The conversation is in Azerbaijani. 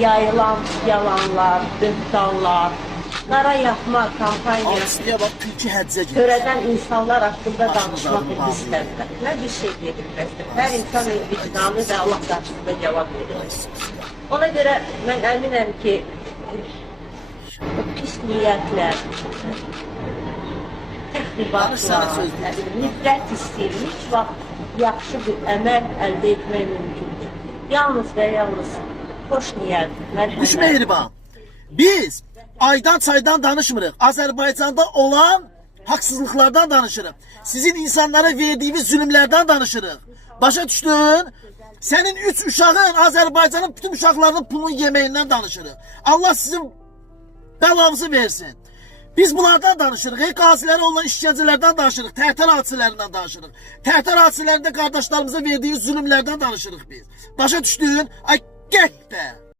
yayılan yalanlar, böhtanlar, qara yaxma kampaniya Artistiyə bax, tülkü həccə gedir. törədən insanlar haqqında danışmaq istəmir. Nə bir şey verilməzdir. Hər insan öz vicdanı və Allah qarşısında cavab verir. Ona görə mən əminəm ki, o pis niyyətlər, təxribatlar, nifrət istəyir, heç vaxt yaxşı bir əməl əldə etmək mümkündür. Yalnız və yalnız xoş niyyət, mərhəmət. Kuş mehriban. Biz aydan çaydan danışmırıq. Azərbaycanda olan haksızlıklardan danışırıq. Sizin insanlara verdiğiniz zulümlerden danışırıq. Başa düşdün? Senin 3 uşağın Azərbaycanın bütün uşaqlarının pulunu yemeğinden danışırıq. Allah sizin belanızı versin. Biz bunlardan danışırıq. Qazilərə olan işgəncələrdən danışırıq. Tərtər hadisələrindən danışırıq. Tərtər hadisələrində qardaşlarımıza verdiğiniz zulümlerden danışırıq biz. Başa düşdün? Ay get be.